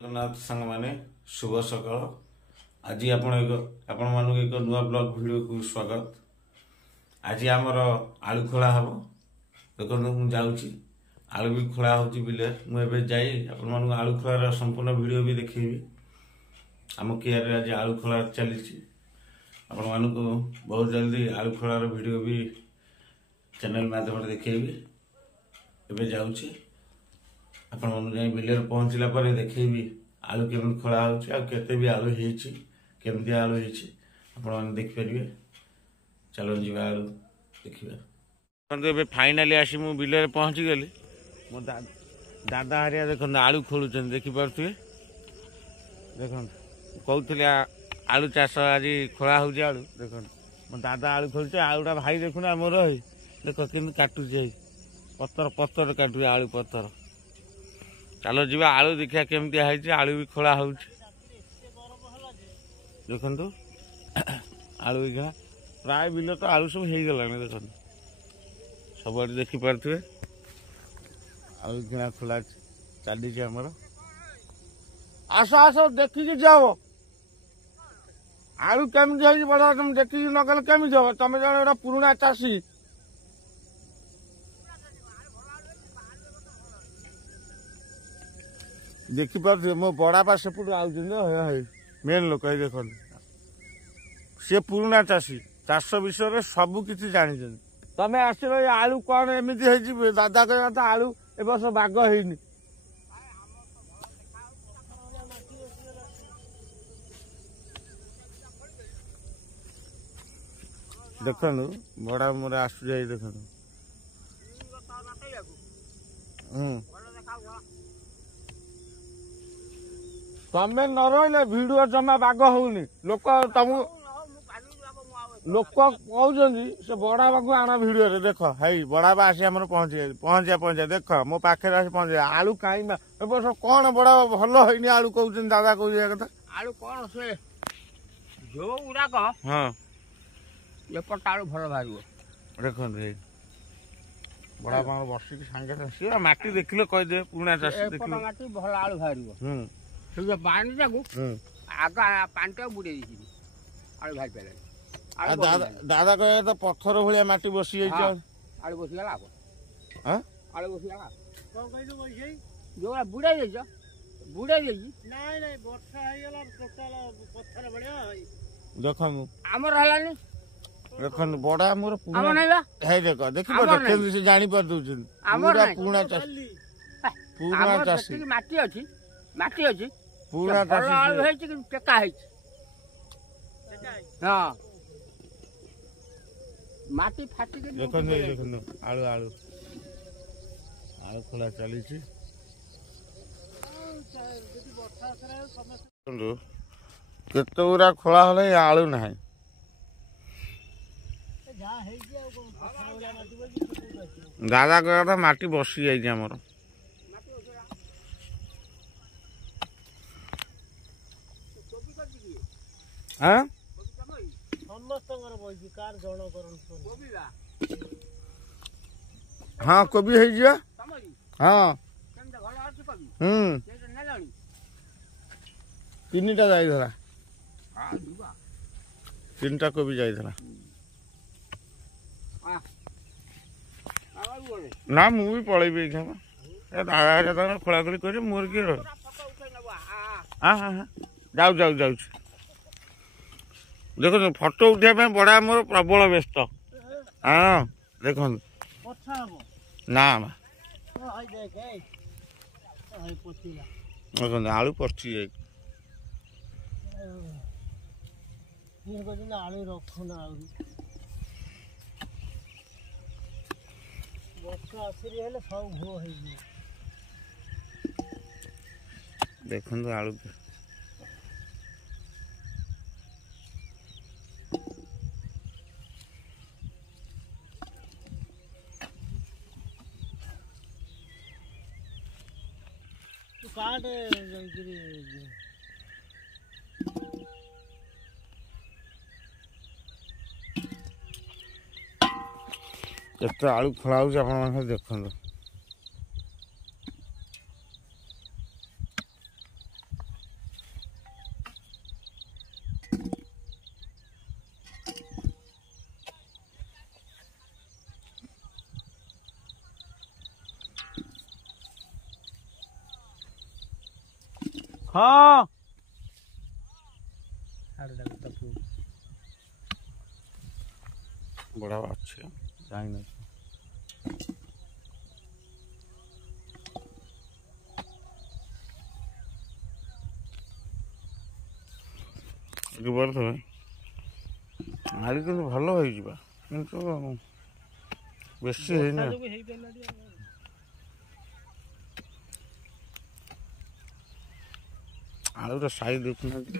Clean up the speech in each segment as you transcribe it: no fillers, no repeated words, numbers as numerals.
जगन्नाथ सांग माने शुभ सकाल। आज आपण मानक एक नुआ ब्लॉग वीडियो को स्वागत। आज आमर आलू खोला हम देखो मुझे आलू भी खोला हो बिले मुझे जाई आपण मानक आलू खोलार संपूर्ण वीडियो भी देखी। आम कियारे आज आलू खोला चली आपण मानक बहुत जल्दी आलू खोलार वीडियो भी चैनल माध्यम देखी। एवं जाऊँगी आपण मन जाई बिलर पहुँचला पर देखी आलू केमी खोला होते भी आलू होमती आलू होने देखिपारे। चलो जीवा आलू देखा। फाइनाली आसी मु बिलर पहुँची गली। मो दादा हरिया देख आलू खोलुच देखिपे देख कहते आलू चाष आज खोला हो आलू देख मो दादा आलू खोलुचे आलूटा भाई देखुना मोर देख कि काटुचे पत्थर पत्थर काटुए आलू पत्थर। चलो जी आलू देखा केमती है आलू भी खोला हो देखु आलू देखा प्राय बिल तो आलू सब हो गला देख सब देखिपे आलू किना खोला चली आमर। आस आस देखिकी जाओ आलू केमती है बड़ा तुम देखिकी नगले केमी जाओ तुम जन पुराना चाषी देखिपे मो बड़ापा सेपट आउन मेन लोक देख सी पुराना चाषी चाष विषय सब किसी जानी तमें आस आलू कौन एमती है दादा कह आलू ए बस बाग है देख बड़ा मोर आसु देख तमें न रही भिडियो जमा बाग होनी लोक तुम लोक कहते से बड़ा बाग आना भिडियो देख है बड़ा बा आसी आम पहुंचा देख मो पाखे आसी पहुंचे आलू कहीं बस कौन बड़ा भल है आलू कहते दादा कह कथा आलू कौन से जो गुड़ाक हाँ एपट आलू भल बाहर देख बड़ा बार बसिक सांगे माटी देखिले कहीदे पुणा चाषी माटी भल आलू बाहर पानी आगा पानी बुड़े आलू बाहर पे दादा कह तो पत्थर भाया माटी बसी आलू बसीगला आलू बसीगला जो बुड़े बुड़े देख आमर हलानी देख बड़ा मोर देख देखिए जानी पार दउछन पुणा चाषी पुणा चाषी माटी अच्छी माटी अच्छी पुणा चाषी आलू है टेका है हाँ माटी फाटी के देख आलू आलू आलू खोला चली केते गुरा खोला हले आलू ना दादा कह माटी बसी जाइए आमर हाँ हाँ कोबी है हाँ तीन टा जाइला तीन टा कोबी जाइला ना मुझे पलैबी दादा खोलाखोली कर मोर किए हाँ हाँ हाँ जाऊ जाऊ जाऊ देख फटो उठा बड़ा मोर प्रबल व्यस्त हाँ देख ना आलू पची आलू रखना बर्षा आसरी सब घो देख आलू काट केते आलू खोला हो देखो हाँ बड़ा अच्छे जाइन ଆଳୁ କିନ୍ତୁ ଭଲ ହେଇଯିବା କିନ୍ତୁ ବେଶୀ ହେଇନି ଆଳୁର ସାଇଜ୍ ଦେଖୁନାହାନ୍ତି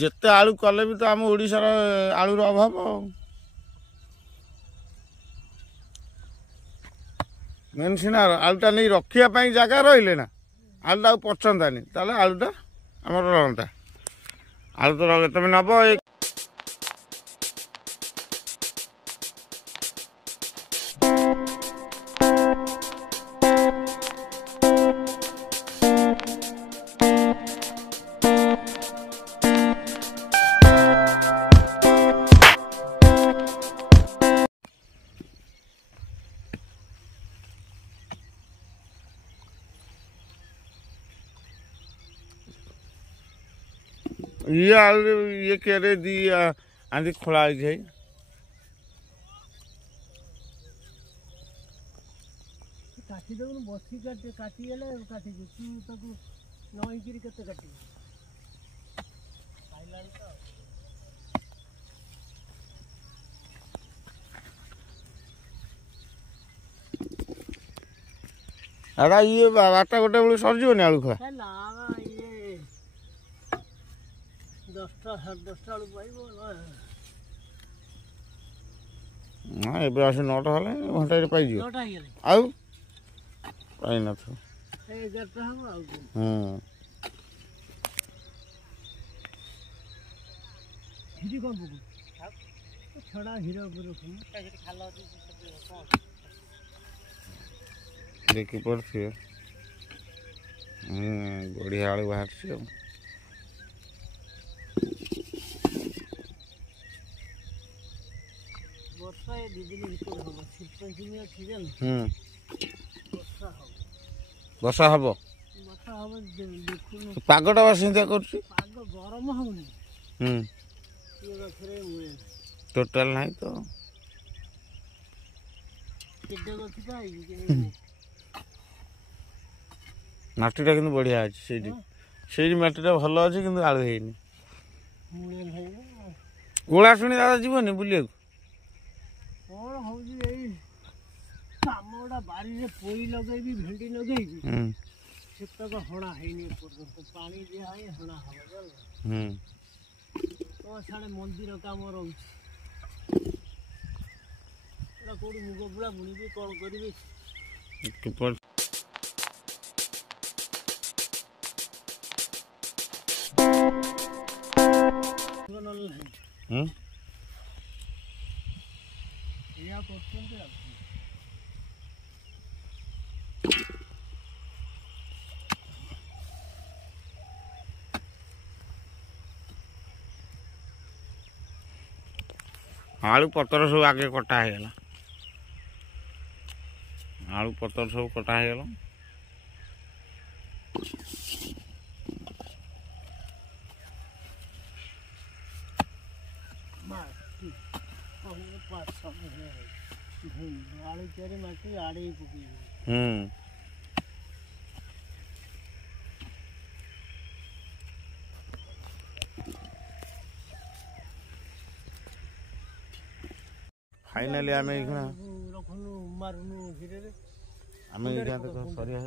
ଯେତେ ଆଳୁ କଲେ ବି ତ ଆମ ଓଡ଼ିଶାର ଆଳୁର ଅଭାବ ମେନ୍ ସିନା ଆଳୁଟା ନେଇ ରଖିବା ପାଇଁ ଜାଗା ରହିଲେ ନା ଆଳୁଟା ଆଉ ପଚନ୍ତାନି ତାହେଲେ ଆଳୁଟା ଆମର ରହନ୍ତା ଆଳୁ ତ ତମେ ନେବ ये आलू ये कह रहे दी आंधी खोला है କାଟି ଦେବୁନି ବସି କାଟିଗଲେ କାଟିଛୁ ତୁ ତାକୁ ନଇକିରି କେତେ କାଟିବୁ ଖାଇଲାଣି ତ ଆଟା ଇଏ 8ଟା ଗୋଟେ ବେଳକୁ ସରିଯିବନି ଆଳୁ ଖୋଳା ନା ଇଏ 10ଟା 10:30 ବେଳକୁ ପାଇବ ନା ଏବେ ଆସି 9ଟା ହେଲେ ଘଣ୍ଟାରେ ପାଇଯିବ 9ଟା ହେଇଗଲେ ଆଉ ପାଇନଥିବ 11ଟା ହବ ଆଉ ହିରି କ'ଣ ପକଉ ଛଡ଼ା ହିର ଉପରେ ସେଠି ଖାଲ ଅଛି ଦେଖି ପଡ଼ୁଥିବେ ବଢ଼ିଆ ଆଳୁ ବାହାରିଛି ଆଉ ବର୍ଷା ଏ 2 ଦିନ ଭିତରେ ହବ ଶୀତପଞ୍ଚମୀ ଅଛି ଜାଣିଲ ବର୍ଷା ହବ ଦେଖୁନୁ ପାଗଟା ବା ସେମିତିଆ କରୁଛି ପାଗ ଗରମ ହଉନି ଗଛରେ ମୁଳେ ଟୋଟାଲ ନାହିଁ ତ କେତେ ଗଛ ତ ମାଟିଟା କିନ୍ତୁ ବଢ଼ିଆ ଅଛି ସେଇଠି ମାଟିଟା ଭଲ ଅଛି କିନ୍ତୁ ଆଳୁ ହେଇନି ଗୋଳା ଶୁଣି ଦାଦା ଯିବନି ବୁଲିବାକୁ କ'ଣ ହଉଛି ଏଇ କାମ ଗୁଡ଼ା ବାରିରେ ପୋଇ ଲଗେଇବି ଭେଣ୍ଡି ଲଗେଇବି ସେତକ ହଣା ହେଇନି ଏପର୍ଯ୍ୟନ୍ତ ପାଣି ଦିଆ ହେଇ ହଣା ହବ ଜାଣିଲ ତ ସାଡ଼େ ମନ୍ଦିର କାମ ରହୁଛି କୋଉଠି ମୁଗ ବୁଳା ବୁଣିବି କ'ଣ କରିବି ଏଇଆ କରୁଛନ୍ତି ଆଉ ଆଳୁ ପତ୍ର ସବୁ ଆଗେ କଟା ହେଇଗଲା ଆଳୁ ପତ୍ର ସବୁ କଟା ହେଇଗଲା ଆଳୁ ଚାରି ମାଟି ଆଡ଼େଇ ପକେଇବି फाइनाली आम रखुनु मारुनु हिरे आम सरिया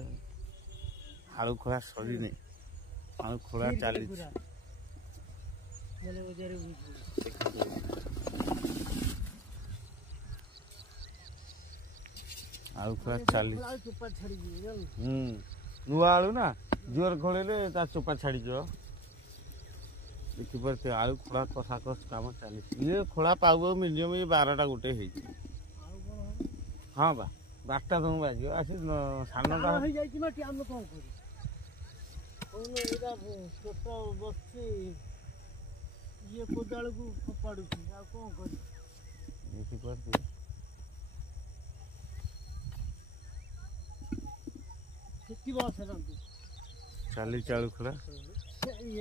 आलू खोला सरी नहीं आलू खोला चली आलू खोला चली नुआ आलू ना जोर खोले चोपा छाड़ी देखिपे आलू खोला कषा कष कम चली ये खोला पाऊ मिनिमम ये 12टा गोटे हाँ बा 12टा तुम बाज आस सानटा ये कोदाल को फोपाड़ू आ कौन कर ସେଠି ବସେନାନ୍ତି ଚାଲିଛି ଆଳୁ ଖୋଳା।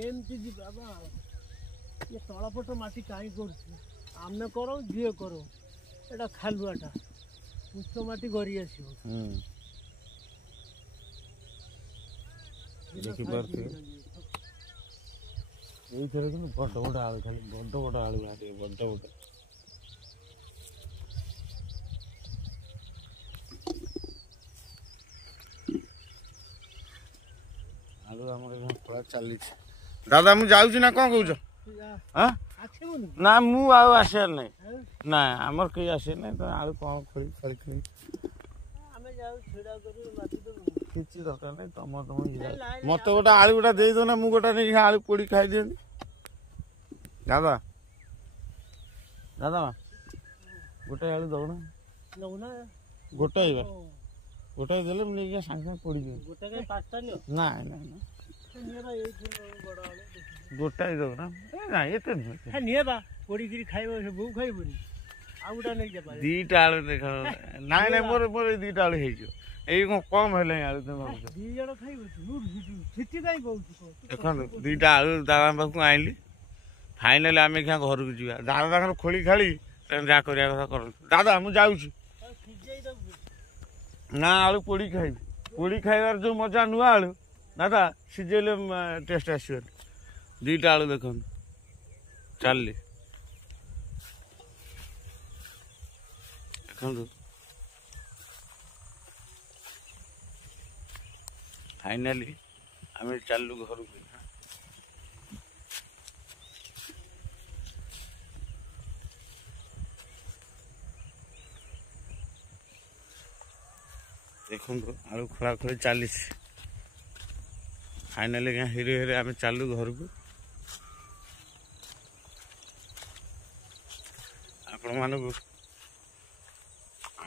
ଏମିତି ଯିବା ବା ଇଏ ତଳପଟ ମାଟି କାହିଁ କରୁଛୁ ଆମେ କରୁ ଯିଏ କରୁ ଏଇଟା ଖାଲୁଆଟା ଉଚ୍ଚ ମାଟି ଗରି ଆସିବ। ଦେଖିପାରୁଥିବେ ଏଇଥିରେ କିନ୍ତୁ ବଡ଼ ବଡ଼ ଆଳୁ ଖାଲି ବଡ଼ ବଡ଼ ଆଳୁ ବାହାରିବ ବଡ଼ ବଡ଼। ଆଳୁ ଆମର ଖୋଳା ଚାଲିଛି। ଦାଦା ମୁଁ ଯାଉଛି ନା କ'ଣ କହୁଛ? ନା ମୁଁ ଆଉ ଆସିବାର ନାହିଁ। ନା ଆମର କେହି ଆସିବାର ନାହିଁ। ତ ଆଳୁ କ'ଣ ଖୋଳି କିଛି ଦରକାର ନାହିଁ। ତମ ମତେ ଗୋଟେ ଆଳୁ ଗୋଟା ଦେଇଦଉ ନା ମୁଁ ଗୋଟା ନେଇକି ଆଳୁ ପୋଡ଼ି ଖାଇଦିଅନ୍ତି। ଦାଦା ଦାଦା ଗୋଟେ ଆଳୁ ଦଉନା ଗୋଟାଏ ଗୋଟାଏ ଦେଲେ ମୁଁ ନେଇକି ସାଙ୍ଗେ ସାଙ୍ଗେ ପୋଡ଼ି ଦିଅନ୍ତି। ନାଇଁ ନାଇଁ ନାଇଁ ଗୋଟାଏ ଦଉନା ନାଇଁ ଏତେ ନିଏ ବା ପୋଡ଼ିକିରି ଖାଇବ ବୋଉ ଖାଇବନି ଆଉ ଗୋଟେ ନେଇକି ଦିଟା ଆଳୁ ଦେଖ। ନାଇଁ ନାଇଁ ମୋର ମୋର ଏଇ ଦିଟା ଆଳୁ ହେଇଯିବ। ଏଇ କ'ଣ କମ ହେଲାଣି ଆଳୁ ତମେ ଭାବୁଛ? 2 ଜଣ ଖାଇବ ଦେଖନ୍ତୁ ଦିଟା ଆଳୁ ଦାଦା ପାଖକୁ ଆଣିଲି। ଫାଇନାଲି ଆମେ ଘରକୁ ଯିବା। ଦାଦା ତାଙ୍କର ଖୋଳି ଖାଳି ଯାହା କରିବା କଥା କରନ୍ତୁ। ଦାଦା ମୁଁ ଯାଉଛି। ନା ଆଳୁ ପୋଡ଼ି ଖାଇବି। ପୋଡ଼ି ଖାଇବାର ଯୋଉ ମଜା ନୂଆ ଆଳୁ ଦାଦା ସିଝେଇଲେ ଟେଷ୍ଟ ଆସିବନି। ଦିଟା ଆଳୁ ଦେଖନ୍ତୁ ଚାଲିଲି। ଦେଖନ୍ତୁ ଫାଇନାଲି ଆମେ ଚାଲିଲୁ ଘରକୁ। ଦେଖନ୍ତୁ ଆଳୁ ଖୋଳା ଖୋଳି ଚାଲିଛି। ଫାଇନାଲି ହିରେ ହିରେ ଆମେ ଚାଲୁ ଘରକୁ। ଆପଣମାନଙ୍କୁ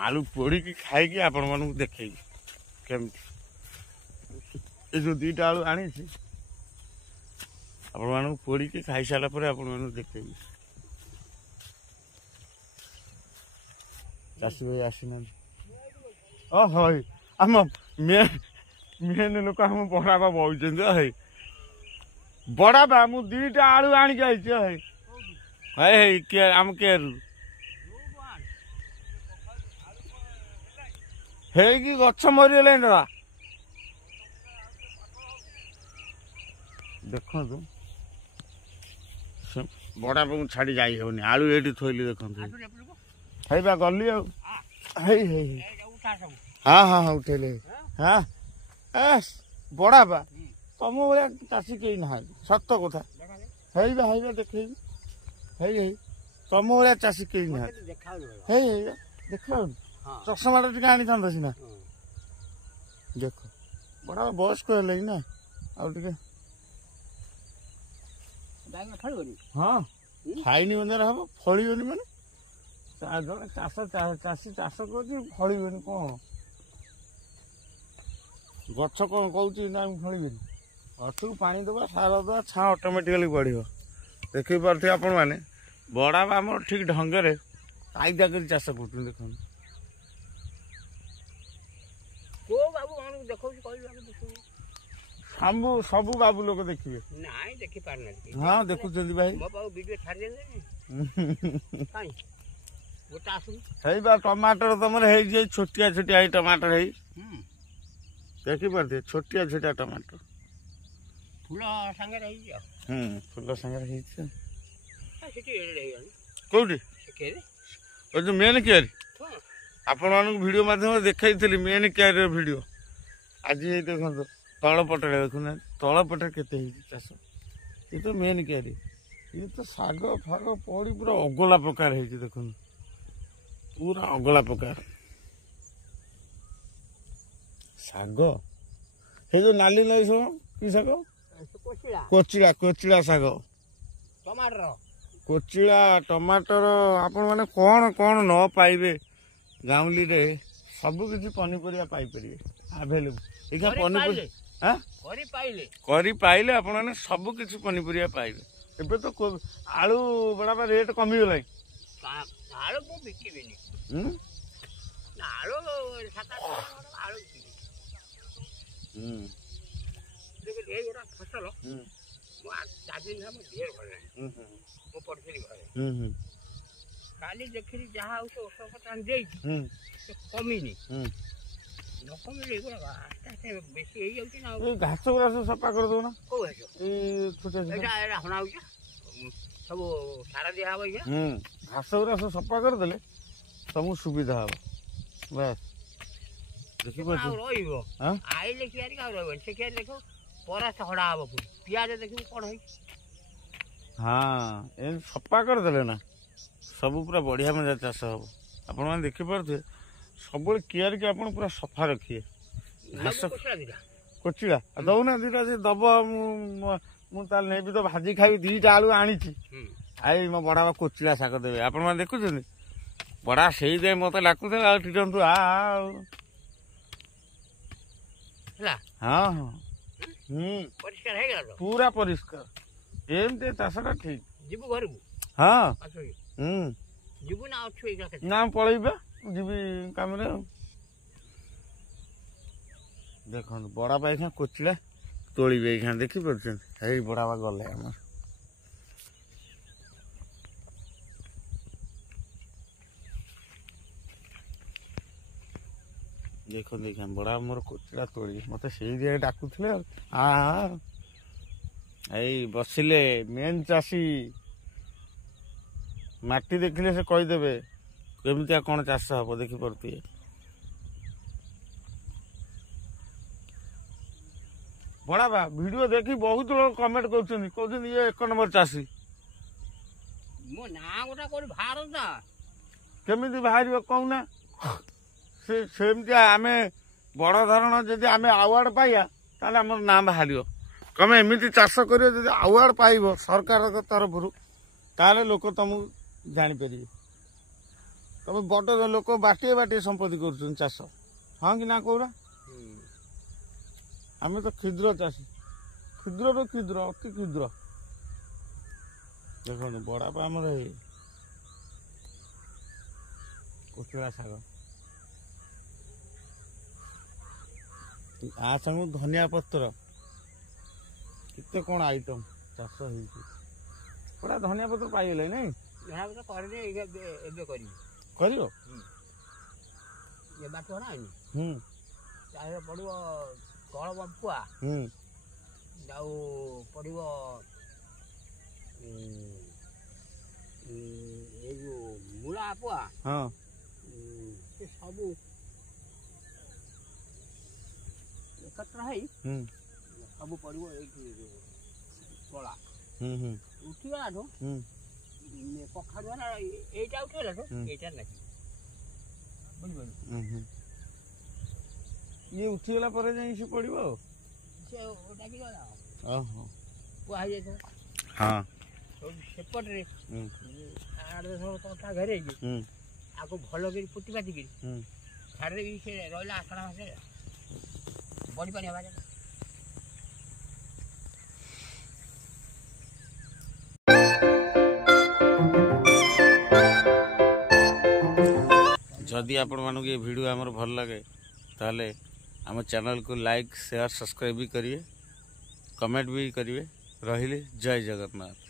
ଆଳୁ ପୋଡ଼ିକି ଖାଇକି ଆପଣମାନଙ୍କୁ ଦେଖେଇବି କେମିତି। ଏ ଯେଉଁ ଦିଟା ଆଳୁ ଆଣିଛି ଆପଣମାନଙ୍କୁ ପୋଡ଼ିକି ଖାଇସାରିଲା ପରେ ଆପଣମାନଙ୍କୁ ଦେଖେଇବି। ଚାଷୀ ଭାଇ ଆସିନାହାନ୍ତି। ହଇ ଆମ ମେନ୍ ଲୋକ ଆମ ବଡ଼ାପା ବଉଛନ୍ତି। ହେଇ ବଡ଼ାପା ମୁଁ ଦିଟା ଆଳୁ ଆଣିକି ଆଇଛି। ହେଇ କିଏ ଆମ କେରୁ ହେଇକି ଗଛ ମରିଗଲାଣି ଦାଦା। ଦେଖନ୍ତୁ ବଡ଼ାପାକୁ ଛାଡ଼ି ଯାଇ ହେବନି। ଆଳୁ ଏଇଠି ଥୋଇଲି ଦେଖନ୍ତୁ। ହେଇବା ଗଲି ଆଉ ହେଇ ହେଇ ହଁ ହଁ ହଁ ଉଠେଇଲେ। ହଁ ବଡ଼ାପା ତମ ଭଳିଆ ଚାଷୀ କେହି ନାହାନ୍ତି ସତ କଥା। ହେଇବା ହେଇବା ଦେଖେଇବି। ହେଇ ହେଇ ତମ ଭଳିଆ ଚାଷୀ କେହି ନାହାନ୍ତି। ହେଇ ହେଇବା ଦେଖାଉନି ଚଷମାଟା ଟିକେ ଆଣିଥାନ୍ତା ସିନା। ଦେଖ ବଡ଼ାପା ବୟସ୍କ ହେଲେଣି ନା ଆଉ ଟିକେ ହଁ ଖାଇନି ମନ୍ଦିର ହବ ଫଳିବନି ମାନେ ଜଣେ ଚାଷୀ ଚାଷ କରୁଛି ଫଳିବନି କ'ଣ? ଗଛ କ'ଣ କହୁଛି ନା ମୁଁ ଫଳିବିନି? ଗଛକୁ ପାଣି ଦେବା ସାର ଦେବା ଛାଁ ଅଟୋମେଟିକାଲି ବଢ଼ିବ। ଦେଖିପାରୁଥିବେ ଆପଣମାନେ ବଡ଼ାପା ଆମର ଠିକ୍ ଢଙ୍ଗରେ କାଇଦା କରି ଚାଷ କରୁଛନ୍ତି। ଦେଖନ୍ତୁ ସବୁ ବାବୁ ଲୋକ ଦେଖିବେ। ନାଇଁ ଦେଖି ପାରୁନାହାନ୍ତି। ହଁ ଦେଖୁଛନ୍ତି ଭାଇ। ହେଇ ବା ଟମାଟର ତମର ହେଇଛି ଛୋଟିଆ ଛୋଟିଆ ହେଇ ଟମାଟର ହେଇ ଦେଖିପାରୁଥିବେ ଛୋଟିଆ ଛୋଟିଆ ଟମାଟର ଫୁଲ ସାଙ୍ଗରେ ହେଇଛି। ଫୁଲ ସାଙ୍ଗରେ ହେଇଛି। କୋଉଠି ଯୋଉ ମେନ୍ କିଆରି ଆପଣମାନଙ୍କୁ ଭିଡ଼ିଓ ମାଧ୍ୟମରେ ଦେଖାଇଥିଲି। ମେନ୍ କିଆରିର ଭିଡ଼ିଓ ଆଜି ହେଇ ଦେଖନ୍ତୁ ତଳ ପଟରେ ଦେଖୁନାହାନ୍ତି। ତଳ ପଟରେ କେତେ ହେଇଛି ଚାଷ। ଏ ତ ମେନ୍ କିଆରି। ଇଏ ତ ଶାଗ ଫାଗ ପଡ଼ି ପୁରା ଅଗଲା ପ୍ରକାର ହେଇଛି। ଦେଖନ୍ତୁ ପୁରା ଅଗଲା ପ୍ରକାର ଶାଗ। ସେଇ ଯୋଉ ନାଲି ନାଲି ଶାଗ କି ଶାଗ? କୋଚିଳା ଶାଗ କୋଚିଳା ଟମାଟର। ଆପଣମାନେ କ'ଣ କ'ଣ ନ ପାଇବେ ଗାଉଁଲିରେ ସବୁ କିଛି ପନିପରିବା ପାଇପାରିବେ ଆଭେଲେବୁଲ। ଏଇଟା ପନିପରିବା କରି ପାଇଲେ ଆପଣମାନେ ସବୁ କିଛି ପନିପରିବା ପାଇବେ। ଏବେ ତ ଆଳୁ ବଡ଼ାପା ରେଟ୍ କମିଗଲାଣି। ଆଳୁ ମୁଁ ବିକିବିନି। ଆଳୁ ଦେଖିଲି ଏଇ ଗୋଟା ଫସଲ ମୁଁ 4 ଦିନ ହେଲା ଢେର ଭଲଲାଣି ମୁଁ ପଡ଼ିଥିଲି ଘରେ କାଲି ଦେଖିଲି ଯାହା ଆଉ ସେ ଔଷଧ ପତ୍ର ଆଣି ଦେଇଛି ସେ କମିନି ନ କମିଲେ ଏଗୁଡ଼ା ଆସ୍ତେ ଆସ୍ତେ ବେଶୀ ହେଇଯାଉଛି ନା ଆଉ। ଘାସ ଗୁଡ଼ା ସବୁ ସଫା କରିଦେଉନା। କୋଉ ଘାସ? ଏଇଟା ଏଇଟା ହଣା ହେଉଛି ସବୁ ସାର ଦିଆହବ ଏଇଟା। ଘାସ ଗୁଡ଼ା ସବୁ ସଫା କରିଦେଲେ ସବୁ ସୁବିଧା ହବ। ବାସ୍ ଦେଖିପାରୁଛୁ ଆଉ ରହିବ ଆଇଲେ କିଆରି ଆଉ ରହିବନି ସେ କିଆରି ଦେଖିବ ପରାସ ହଡ଼ା ହବ ପୁଣି ପିଆଜ ଦେଖିବୁ କ'ଣ ହେଇଛି। ହଁ ଏମିତି ସଫା କରିଦେଲେ ନା ସବୁ ପୁରା ବଢ଼ିଆ ମଜା ଚାଷ ହବ। ଆପଣମାନେ ଦେଖିପାରୁଥିବେ ସବୁବେଳେ କିଆରିକି ଆପଣ ପୁରା ସଫା ରଖିବେ। ଘାସ କୋଚିଳା ଦଉନା ଦୁଇଟା ଯଦି ଦବ ମୁଁ ତାହେଲେ ନେବି ତ ଭାଜି ଖାଇବି। 2ଟା ଆଳୁ ଆଣିଛି ଆଇ ମୋ ବଡ଼ ବାପା କୋଚିଳା ଶାଗ ଦେବେ। ଆପଣମାନେ ଦେଖୁଛନ୍ତି ବଡ଼ା ସେଇଥିପାଇଁ ମୋତେ ଡାକୁଥିଲା ଆଉ ଟିଟନ୍ତୁ ଆଉ ହେଲା। ହଁ ହଁ ପରିଷ୍କାର ହେଇଗଲା ତ ପୁରା ପରିଷ୍କାର ଏମିତି ଚାଷଟା ଠିକ୍। ଯିବୁ ଘରକୁ? ହଁ ଯିବୁ ନା ଅଛୁ ଏଇଟା? ନା ପଳେଇବା ଯିବି କାମରେ ଆଉ। ଦେଖନ୍ତୁ ବଡ଼ା ବାପା ଏଇଖା କୋଚିଳା ତୋଳିବେ ଏଇଖା ଦେଖିପାରୁଛନ୍ତି। ଏଇ ବଡ଼ା ବାପା ଗଲେ ଆମର ଦେଖନ୍ତୁ ଏଇଖା ବଡ଼ା ମୋର କୋଚିଳା ତୋଳିବେ ମୋତେ ସେଇ ଦିଏ ଡାକୁଥିଲେ ଆଉ ଏଇ ବସିଲେ ମେନ୍ ଚାଷୀ ମାଟି ଦେଖିଲେ ସେ କହିଦେବେ କେମିତିଆ କ'ଣ ଚାଷ ହବ ଦେଖିପାରୁଥିବେ। ବଡ଼ା ବା ଭିଡ଼ିଓ ଦେଖି ବହୁତ ଲୋକ କମେଣ୍ଟ କହୁଛନ୍ତି ଇଏ 1 ନମ୍ବର ଚାଷୀ। ମୋ ନାଁ ଗୋଟା କୋଉଠି ବାହାରନ୍ତା? କେମିତି ବାହାରିବ କହୁନା? ସେମିତିଆ ଆମେ ବଡ଼ ଧରଣ ଯଦି ଆମେ ଆୱାର୍ଡ ପାଇବା ତାହେଲେ ଆମର ନାଁ ବାହାରିବ। ତମେ ଏମିତି ଚାଷ କରିବ ଯଦି ଆୱାର୍ଡ ପାଇବ ସରକାରଙ୍କ ତରଫରୁ ତାହେଲେ ଲୋକ ତମକୁ ଜାଣିପାରିବେ। ତମେ ବଡ଼ ଲୋକ ବାଟିଏ ବାଟିଏ ସମ୍ପତ୍ତି କରୁଛନ୍ତି ଚାଷ। ହଁ କି ନା କହୁନା? ଆମେ ତ କ୍ଷୁଦ୍ର ଚାଷୀ କ୍ଷୁଦ୍ରରୁ କ୍ଷୁଦ୍ର ଅତି କ୍ଷୁଦ୍ର। ଦେଖନ୍ତୁ ବଡ଼ ବାପା ଆମର ଏଇ କୋଚିଳା ଶାଗ ଆ ସାଙ୍ଗକୁ ଧନିଆ ପତ୍ର କେତେ କ'ଣ ଆଇଟମ୍ ଚାଷ ହେଇଛି। ପୁରା ଧନିଆ ପତ୍ର ପାଇଗଲେ ନାଇଁ? କରିନି ଏବେ କରିବି। କରିବ? ଏ ବାଟ ନାହିଁ ତାହେଲେ ପଡ଼ିବ ତଳ ବମ୍ପୁଆ ଆଉ ପଡ଼ିବ ଏଇ ଯେଉଁ ମୂଳା ପୁଆ ସେ ସବୁ ଏକତ୍ର ହେଇ ସବୁ ପଡ଼ିବ ଏଇଠି ତଳା ଉଠିଗଲାଠୁ କଖାରୁ ହେଲା ଏଇଟା ଉଠିଗଲାଠୁ ଏଇଟା ନାହିଁ ବୁଝିପାରିଲୁ। ଇଏ ଉଠିଗଲା ପରେ ଯାଇ ସେ ପଡ଼ିବ ଆଉ ସେ ଡାକିଗଲା ଓହୋ ପୁଆ ହେଇଯାଇଥିବ। ହଁ ସେପଟରେ 8-10 କଣ୍ଟା ଘେରେଇକି ଆକୁ ଭଲ କରି ପୁଟି ପାତିକିରି ଛାଡ଼ିଦେବି। ସେ ରହିଲା ଆଷାଢ଼ ମାସରେ ବଢ଼ି ପାଣି ହେବା ଯାଏ। ଯଦି ଆପଣମାନଙ୍କୁ ଏ ଭିଡ଼ିଓ ଆମର ଭଲ ଲାଗେ ତାହେଲେ ଆମ ଚ୍ୟାନେଲକୁ ଲାଇକ୍ ସେୟାର ସବସ୍କ୍ରାଇବ୍ ବି କରିବେ କମେଣ୍ଟ ବି କରିବେ। ରହିଲି ଜୟ ଜଗନ୍ନାଥ।